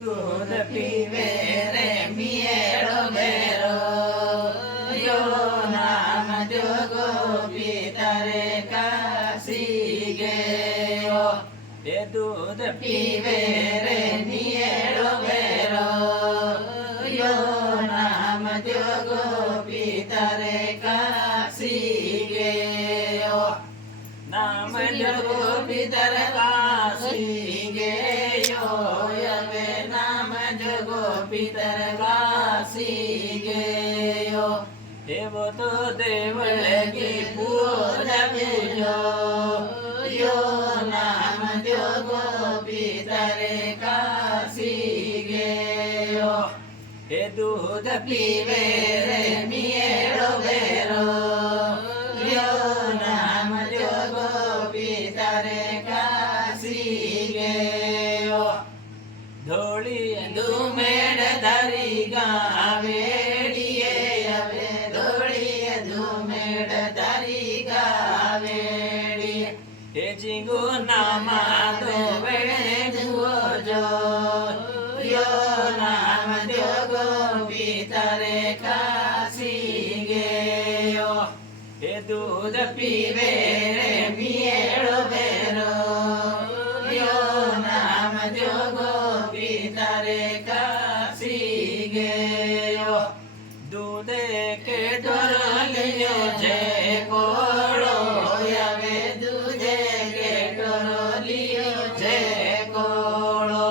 दूध पीवे रे मियेड़ो बेरो यो नाम जोगो पीतरे कासी गयो ये दूध पीवे रे मियेड़ो बेरो यो नाम जोगो पीतरे कासी गयो नाम जोगो पीतरे कासी गयो पितर काशी गयो एवो तो देवल की पूजा पूजो यो नाम जोगो पितर काशी गयो हे दूध पीवे रे मियेड़ो बेरो यो नाम जोगो पितर काशी गयो धोली धूमेड़ धरी गावेड़िए अवे धोली धूमेड़ धरी गावेड़िए हे जिंगू नामा दो बेड़े दुओ जो यो नाम जोगो पीतरे काशी गयो हे दूध पीवे रे मियेड़ो बेरो यो नाम जोगो पीतरे काशी गयो दूधे के टोलियो जे कोड़ो यावे दूधे के टोलियो जे कोड़ो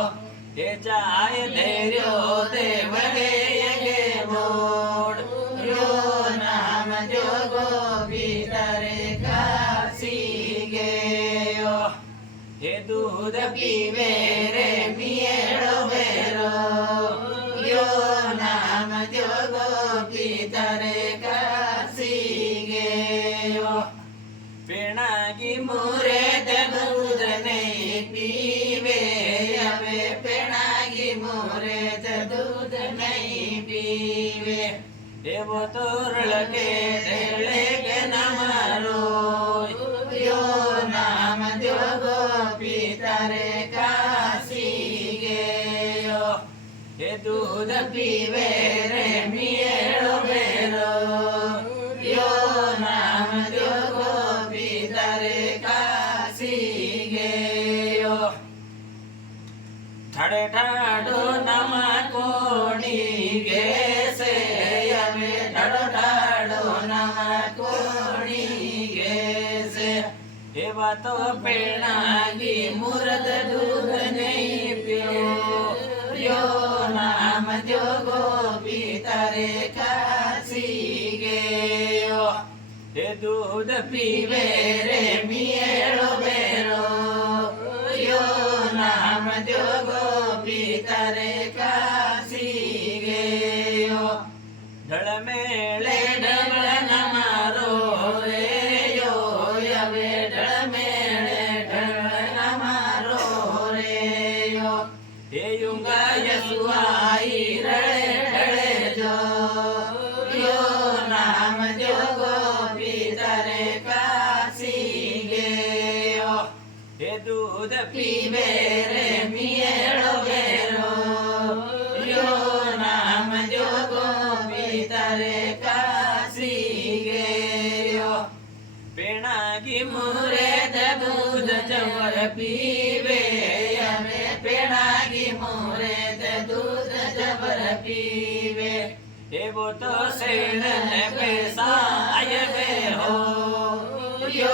ये जाए धैर्यो दे बड़े यगे मोड़ यो नाम जोगो पीतरे काशी गयो ये दूध पीवे रे मियेड़ो बेरो यो नाम जोगो पीतरे काशी गयो पेणागी मुरे दूध नहीं पीवे अवे पेणागी मुरे दूध नहीं पीवे एवो तोरल के ढेले के नमरो यो नाम जोगो पीतरे काशी गयो हे दूध पीवे रे मियेड़ो बेरो यो नाम जोगो पीतरे काशी गयो ठाड़े ठाड़ो नमा कोणी गेसे अवे ठाड़ो ठाड़ो नमा कोणी गेसे एवा तो पेणागी मूरत दूध नहीं पियो यो नाम जोगो पीतरे काशी गयो हे दूध पीवे रे मियेड़ो बेरो यो नाम जोगो पीतरे काशी गयो ढळ मेळे ढळ नमारो रे यो यवे ढळ मेळे ढळ नमारो रे यो हे युंगा यसुआई रळे ढळे जो यो नाम जोगो पीतरे काशी गयो हे दूध पीवे रे मियेड़ो बेरो यो नाम जोगो पीतरे काशी गयो पेणागी मुरे दूध जबर पीवे अवे पेणागी मुरे दूध जबर पीवे एवो तो सेण पैसा आयवे हो यो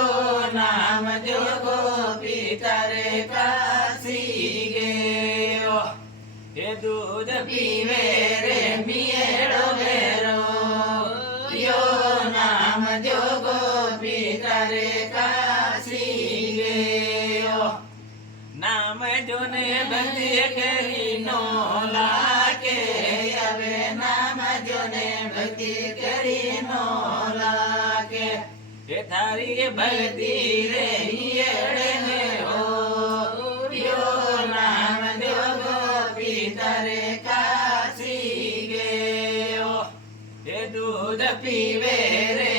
नाम जोगो पीतरे काशी गयो हे दूध पीवे रे मियेड़ो बेरो यो नाम जोगो पीतरे काशी गयो नाम जोने भक्ति करी नो लाके अवे नाम जोने भक्ति करी नो लाके हे थारी भक्ति रे हियड़े में हो यो नाम जोगो पीतरे काशी गयो हे दूध पीवे रे